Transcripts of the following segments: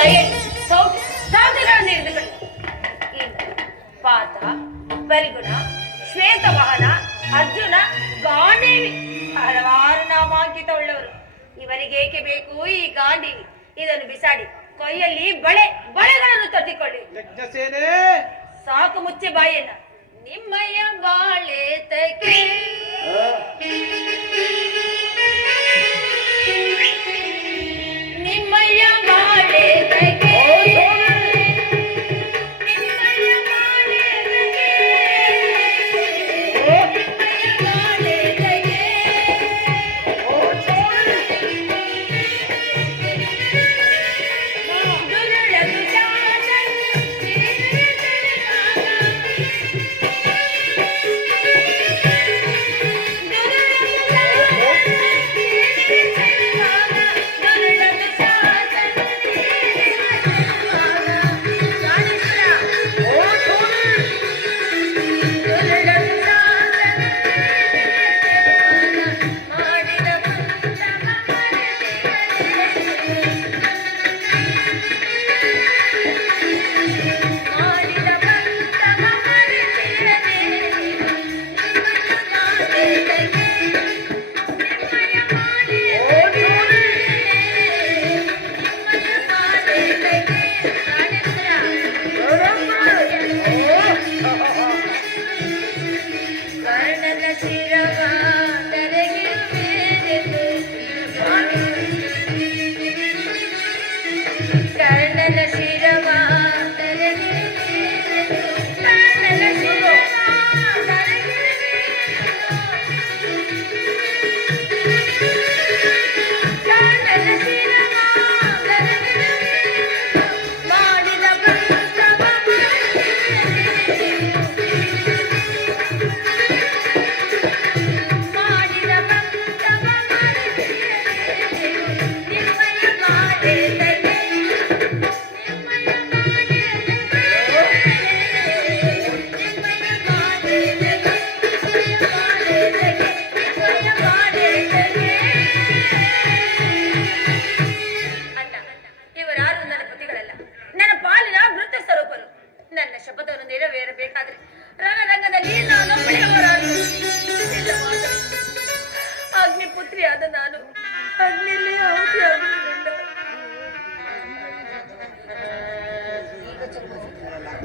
ಕೈಯಲ್ಲಿ ಸೌಟೆಗಳನ್ನು ಹಿಡಿದುಕೊಳ್ಳಿ. ಪಾತ, ಬರಿಗುಣ, ಶ್ವೇತವಾಹನ, ಅರ್ಜುನ, ಗಾಂಡೀವಿ ಹಲವಾರು ನಾಮಾಂಕಿತ ಉಳ್ಳವರು. ಇವರಿಗೆ ಏಕೆ ಬೇಕು ಈ ಗಾಂಡೀವಿ? ಇದನ್ನು ಬಿಸಾಡಿ ಕೈಯಲ್ಲಿ ಬಳೆಗಳನ್ನು ತಟ್ಟಿಕೊಳ್ಳಿ. ಯಜ್ಞಸೇನೆ ಸಾಕು, ಮುಚ್ಚೆ ಬಾಯಿಯನ್ನ. ನಿಮ್ಮಯ್ಯ ಬಾಳೆ ತಗೆ ನಿಮ್ಮಯ್ಯ ಬಾಳೆ ತಗೆ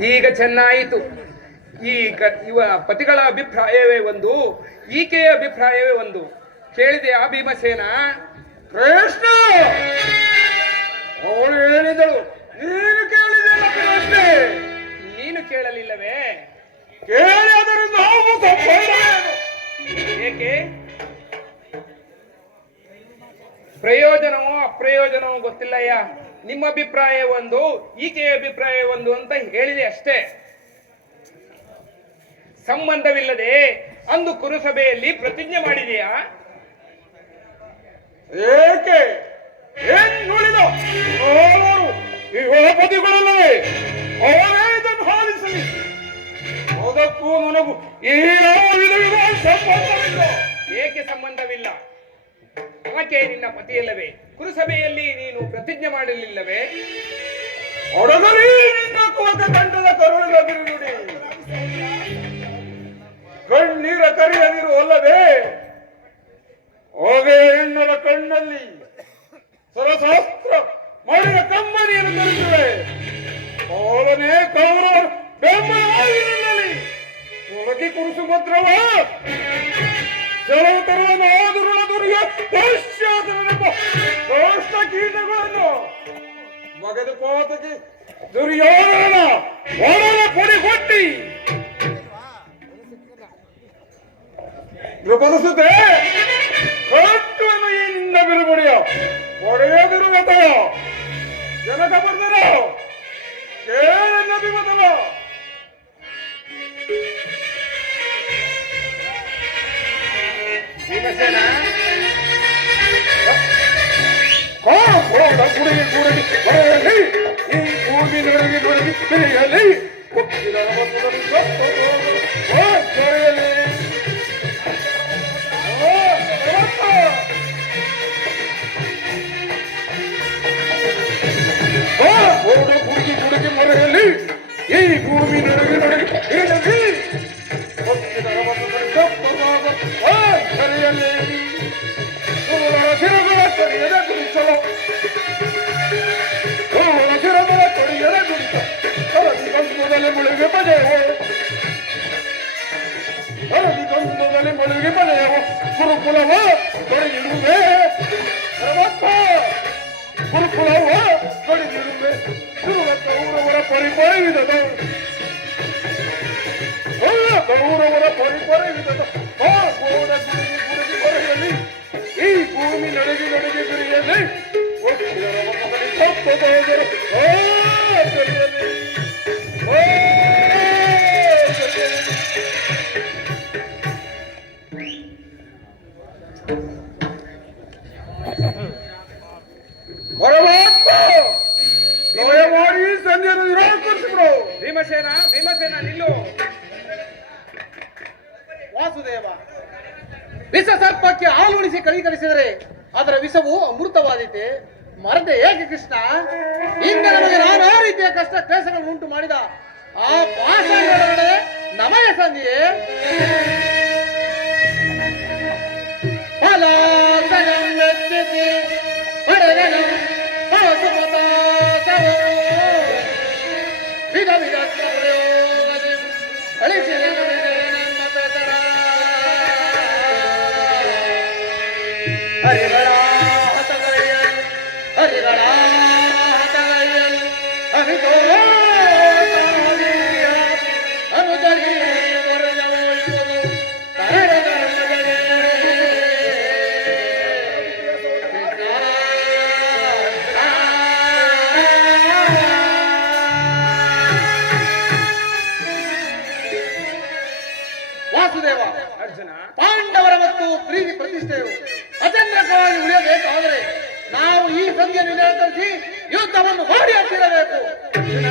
ಈಗ ಚೆನ್ನಾಯಿತು. ಇವ ಪತಿಗಳ ಅಭಿಪ್ರಾಯವೇ ಒಂದು, ಈಕೆಯ ಅಭಿಪ್ರಾಯವೇ ಒಂದು. ಕೇಳಿದೆಯಾ ಭೀಮಸೇನ? ಕೃಷ್ಣ ಅವಳು ಹೇಳಿದಳು, ನೀನು ಕೇಳಿದೆಯಲ್ಲ ಕೃಷ್ಣ? ನೀನು ಕೇಳಲಿಲ್ಲವೇ? ಕೇಳಿ ಅದರಿಂದ ಏಕೆ? ಪ್ರಯೋಜನವೋ ಅಪ್ರಯೋಜನವೋ ಗೊತ್ತಿಲ್ಲಯ್ಯ. ನಿಮ್ಮ ಅಭಿಪ್ರಾಯ ಒಂದು, ಈಕೆಯ ಅಭಿಪ್ರಾಯ ಒಂದು ಅಂತ ಹೇಳಿದೆ ಅಷ್ಟೇ. ಸಂಬಂಧವಿಲ್ಲದೆ ಅಂದು ಕುರುಸಭೆಯಲ್ಲಿ ಪ್ರತಿಜ್ಞೆ ಮಾಡಿದೆಯಾ? ಏಕೆ? ಏನ್ ನುಳಿದ ಈ ಒಳಪತಿಗಳಲ್ಲವೇ ಅವರೇ ಇದನ್ನು ಹಾಲಿಸಲಿ. ಅದಕ್ಕೂ ನನಗೂ ಈ ಸಂಬಂಧವಿಲ್ಲ. ಏಕೆ ಸಂಬಂಧವಿಲ್ಲ? ಆಕೆ ನಿನ್ನ ಪತಿಯಲ್ಲವೇ? ಕುರುಸಭೆಯಲ್ಲಿ ನೀನು ಪ್ರತಿಜ್ಞೆ ಮಾಡಲಿಲ್ಲವೇ? ಒಡಗಲಿ ನಿನ್ನ ಕೋಟ ಕಂಠದ ಕರುಳಿನ ಬಿರುನುಡಿ, ಕಣ್ಣೀರ ಕರಿಯದಿರು ಅಲ್ಲವೇ? ಹೋಗೇ ಹೆಣ್ಣರ ಕಣ್ಣಲ್ಲಿ ಸರಶಾಸ್ತ್ರ ಮಾಡಿದ ಕಮ್ಮನಿಯನ್ನು ತರಿಸುವೆ. ಅವಳನೇ ಕೌರವ ಬೆಂಬಲವಾಗಿ ನಿಲ್ಲಲಿ. ತೊಲಗಿ ಕುರುಸು ಭದ್ರವ ಕೆಲವು ತರುವ ನಾದುರುಳ ದುರ್ಯ ಪಶ್ಚಾತ್ತನೆಂಬ ದೋಷ್ಟ ಕೀಟಗಳನ್ನು ಮಗದ ಪಾತಕ್ಕೆ ದುರ್ಯೋಧನ ಒಡಲ ಪೊಡಿಗೊಟ್ಟಿ ನೃಪದಿಸುತ್ತೆ. ಕಟ್ಟುವನ್ನು ಈ ನಿನ್ನ ಬಿರುಬುಡಿಯ ಒಡೆಯದಿರು ಗತಯ ಜನಕ ಬರ್ದರ ಕೇಳನ್ನ ಬಿಮತವ. ಭೀಮಸೇನ ಕುಡಿಗೆ ಕೂಡಲಿ ಬರಲಿ, ಈ ಭೂಮಿ ನೊಡಗಿ ನೊಡಗಿ ಬೆಳೆಯಲಿ, ಕೊಕ್ಕಿದ ದೊರೆಯಲಿ. Oh! ಪರಿಪರಿವಿದದ ಕೌರವರ ಪರಿಪರಿವಿದದ ಆ ಗೋಡ ಗುಡುಗಿ ಗುಡುಗಿ ಬರೆಯಲಿ ಈ ಭೂಮಿ ನಡುಗಿ ನಡುಗಿ ಬಿರಿಯಲಿ ಒಟ್ಟಿಗರ ಮಗನಿಗೆ ತಪ್ಪದಾದರೆ ಸರಿಯಲಿ ದಯಮಾಡಿ ಸಂಜೆಯನ್ನು ನಿರಾಕರಿಸಿಬಿಡು. ಭೀಮಸೇನ ನಿಲ್ಲು. ವಾಸುದೇವ, ವಿಷ ಸರ್ಪಕ್ಕೆ ಹಾಲುಣಿಸಿ ಕಳಿಸಿದರೆ ಅದರ ವಿಷವು ಅಮೃತವಾದೀತೆ. ಮರದೆ ಏಕೆ ಕೃಷ್ಣ? ಹಿಂದೆ ನಮಗೆ ನಾನಾ ರೀತಿಯ ಕಷ್ಟ ಕ್ಲೇಶಗಳನ್ನು ಉಂಟು ಮಾಡಿದ ಆ ಪಾಷಾಣಗಳೊಡನೆ ನಮಗೆ ಸಂಧಿಯೇ ಫಲಾಸನಂ ಮೆಚ್ಚಿಸಿ ಪಡೆದನು ಪಾಶುಪತಾಸವು ವಿಧ ವಿಧ ಪ್ರಯೋಗದಿ ಅಳಿಸಿದೆ ನಮ್ಮ ಪೆಸರ ಹರಿಗಳ ಹತಗೈಯಲ್ ಹರಿಗಳ ಹತಗೈಯಲ್ ಅಮಿತೋ ಅನುಜರಿ ವರದವೊಯ್ಯುವುದು ತರದ ವಾಸುದೇವ, ಅರ್ಜುನ, ಪಾಂಡವರ ಮತ್ತು ಪ್ರೀತಿ ಪ್ರತಿಷ್ಠೆಯು ಅಚಂದ್ರಕವಾಗಿ ಉಳಿಯಬೇಕಾದರೆ ನಾವು ಈ ಸಂಧಿಯನ್ನು ನಿರಾಕರಿಸಿ ಯುದ್ಧವನ್ನು ಮಾಡಿ ಹತ್ತಿರಬೇಕು. ಅರ್ಜುನ